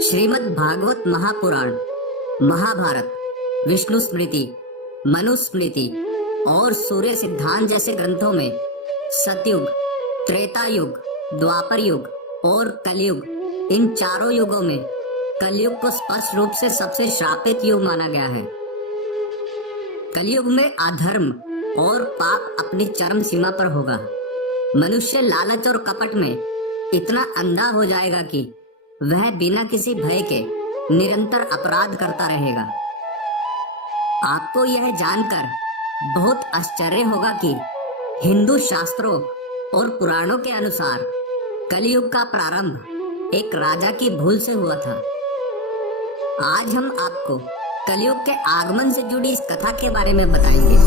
श्रीमद् भागवत महापुराण, महाभारत, विष्णु स्मृति, मनुस्मृति और सूर्य सिद्धांत जैसे ग्रंथों में सतयुग, त्रेता युग, द्वापर युग और कलयुग, इन चारों युगों में कलयुग को स्पष्ट रूप से सबसे श्रापित युग माना गया है। कलयुग में अधर्म और पाप अपनी चरम सीमा पर होगा। मनुष्य लालच और कपट में इतना अंधा हो जाएगा कि वह बिना किसी भय के निरंतर अपराध करता रहेगा। आपको यह जानकर बहुत आश्चर्य होगा कि हिंदू शास्त्रों और पुराणों के अनुसार कलयुग का प्रारंभ एक राजा की भूल से हुआ था। आज हम आपको कलयुग के आगमन से जुड़ी इस कथा के बारे में बताएंगे।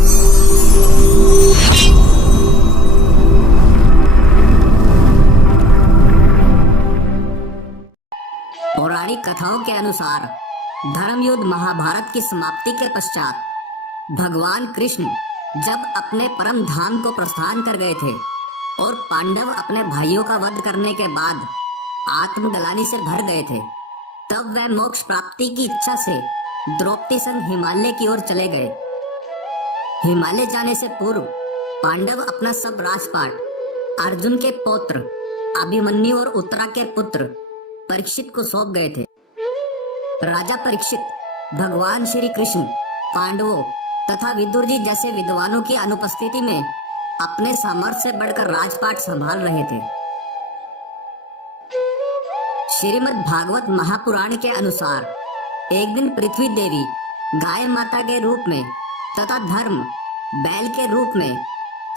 पौराणिक कथाओं के अनुसार धर्म युद्ध महाभारत की समाप्ति के पश्चात भगवान कृष्ण जब अपने परम धाम को प्रस्थान कर गए थे और पांडव अपने भाइयों का वध करने के बाद आत्मग्लानि से भर गए थे, तब वह मोक्ष प्राप्ति की इच्छा से द्रौपदी संग हिमालय की ओर चले गए। हिमालय जाने से पूर्व पांडव अपना सब राजपाट अर्जुन के पौत्र अभिमन्यु और उत्तरा के पुत्र परीक्षित को सौंप गए थे। राजा परीक्षित भगवान श्री कृष्ण, पांडवों तथा विदुर जी जैसे विद्वानों की अनुपस्थिति में अपने सामर्थ्य से बढ़कर राजपाट संभाल रहे थे। श्रीमद् भागवत महापुराण के अनुसार एक दिन पृथ्वी देवी गाय माता के रूप में तथा धर्म बैल के रूप में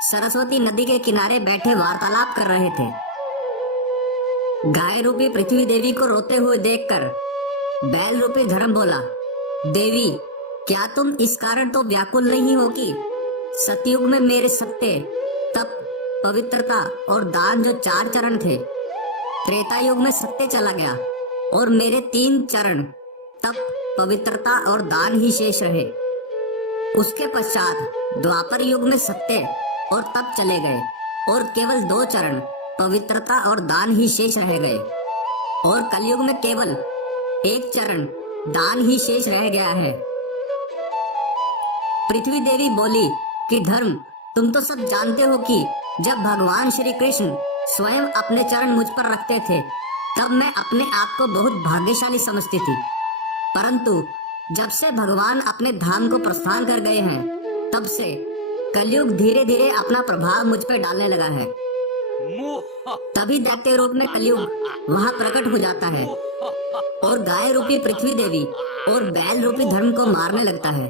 सरस्वती नदी के किनारे बैठे वार्तालाप कर रहे थे। गाय रूपी पृथ्वी देवी को रोते हुए देखकर बैल रूपी धर्म बोला, देवी, क्या तुम इस कारण तो व्याकुल नहीं हो कि सतयुग में मेरे सत्य, तप, पवित्रता और दान जो 4 चरण थे, त्रेता युग में सत्य चला गया और मेरे 3 चरण, तप, पवित्रता और दान ही शेष रहे। उसके पश्चात द्वापर युग में सत्य और तप चले गए और केवल 2 चरण, पवित्रता और दान ही शेष रह गए और कलयुग में केवल 1 चरण, दान ही शेष रह गया है। पृथ्वी देवी बोली कि धर्म, तुम तो सब जानते हो कि जब भगवान श्री कृष्ण स्वयं अपने चरण मुझ पर रखते थे तब मैं अपने आप को बहुत भाग्यशाली समझती थी, परंतु जब से भगवान अपने धाम को प्रस्थान कर गए हैं तब से कलयुग धीरे धीरे अपना प्रभाव मुझ पर डालने लगा है। तभी दैत्य रूप में कलयुग वहां प्रकट हो जाता है और गाय रूपी पृथ्वी देवी और बैल रूपी धर्म को मारने लगता है।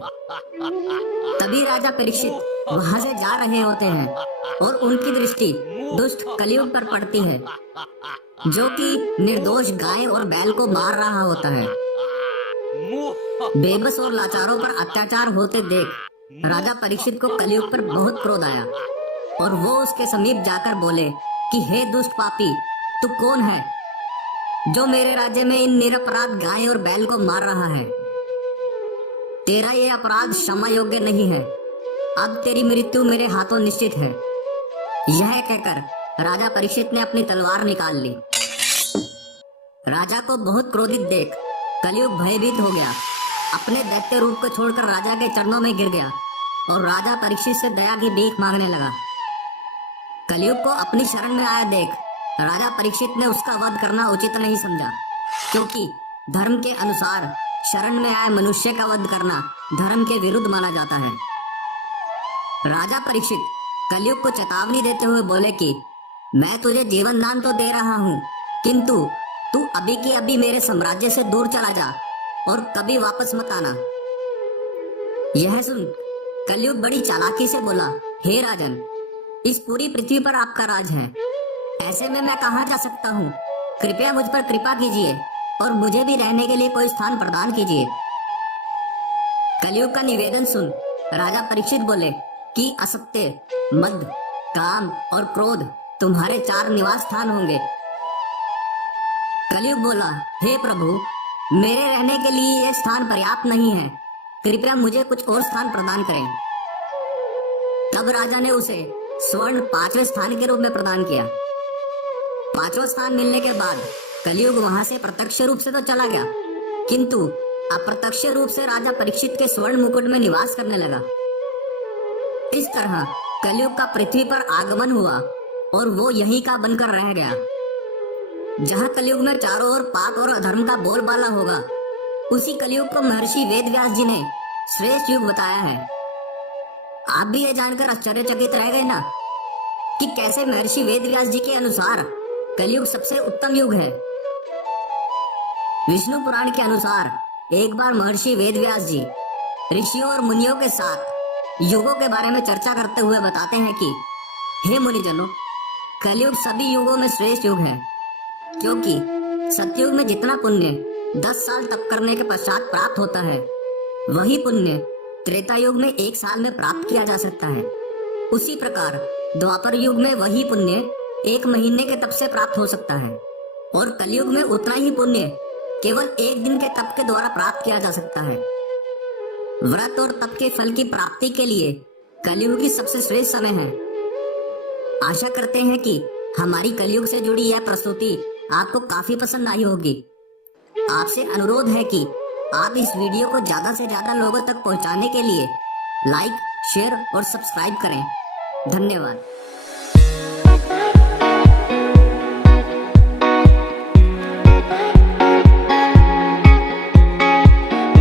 तभी राजा परीक्षित वहां से जा रहे होते हैं और उनकी दृष्टि दुष्ट कलयुग पर पड़ती है, जो कि निर्दोष गाय और बैल को मार रहा होता है। बेबस और लाचारों पर अत्याचार होते देख राजा परीक्षित को कलयुग पर बहुत क्रोध आया और वो उसके समीप जाकर बोले कि हे दुष्ट पापी, तू कौन है जो मेरे राज्य में इन निरपराध गाय और बैल को मार रहा है? तेरा ये अपराध क्षमा योग्य नहीं है। अब तेरी मृत्यु मेरे हाथों निश्चित है। यह कहकर राजा परीक्षित ने अपनी तलवार निकाल ली। राजा को बहुत क्रोधित देख कलयुग भयभीत हो गया, अपने दैत्य रूप को छोड़कर राजा के चरणों में गिर गया और राजा परीक्षित से दया की भीख मांगने लगा। कलयुग को अपनी शरण में आया देख राजा परीक्षित ने उसका वध करना उचित नहीं समझा, क्योंकि धर्म के अनुसार शरण में आए मनुष्य का वध करना धर्म के विरुद्ध माना जाता है। राजा परीक्षित कलयुग को चेतावनी देते हुए बोले कि मैं तुझे जीवन दान तो दे रहा हूँ, किंतु तू अभी के अभी मेरे साम्राज्य से दूर चला जा और कभी वापस मत आना। यह सुन कलयुग बड़ी चालाकी से बोला, हे राजन, इस पूरी पृथ्वी पर आपका राज है, ऐसे में मैं कहाँ जा सकता हूँ? कृपया मुझ पर कृपा कीजिए और मुझे भी रहने के लिए कोई स्थान प्रदान कीजिए। कलयुग का निवेदन सुन राजा परीक्षित बोले कि असत्य, मद, काम और क्रोध तुम्हारे 4 निवास स्थान होंगे। कलयुग बोला, हे प्रभु, मेरे रहने के लिए यह स्थान पर्याप्त नहीं है, कृपया मुझे कुछ और स्थान प्रदान करें। तब राजा ने उसे स्वर्ण 5वें स्थान के रूप में प्रदान किया। पांचवा स्थान मिलने के बाद कलयुग वहां से प्रत्यक्ष रूप से तो चला गया, किंतु अप्रत्यक्ष रूप से राजा परीक्षित के स्वर्ण मुकुट में निवास करने लगा। इस तरह कलयुग का पृथ्वी पर आगमन हुआ और वो यहीं का बनकर रह गया। जहां कलयुग में चारों ओर पाप और अधर्म का बोलबाला होगा, उसी कलयुग को महर्षि वेदव्यास जी ने श्रेष्ठ युग बताया है। आप भी ये जानकर आश्चर्यचकित रह गए ना कि कैसे महर्षि वेदव्यास जी के अनुसार कलयुग सबसे उत्तम युग है। विष्णु पुराण के अनुसार एक बार महर्षि वेदव्यास जी ऋषियों और मुनियों के साथ युगों के बारे में चर्चा करते हुए बताते हैं कि हे मुनिजनों, कलयुग सभी युगों में श्रेष्ठ युग है, क्योंकि सतयुग में जितना पुण्य 10 साल तप करने के पश्चात प्राप्त होता है, वही पुण्य त्रेता युग में 1 साल में प्राप्त किया जा सकता है। उसी प्रकार द्वापर युग में वही पुण्य 1 महीने के तप से प्राप्त हो सकता है, और कलयुग में उतना ही पुण्य केवल 1 दिन के तप के द्वारा प्राप्त किया जा सकता है। व्रत और तप के फल की प्राप्ति के लिए कलयुग ही सबसे श्रेष्ठ समय है। आशा करते हैं कि हमारी कलयुग से जुड़ी यह प्रस्तुति आपको काफी पसंद आई होगी। आपसे अनुरोध है कि आप इस वीडियो को ज्यादा से ज्यादा लोगों तक पहुंचाने के लिए लाइक, शेयर और सब्सक्राइब करें। धन्यवाद।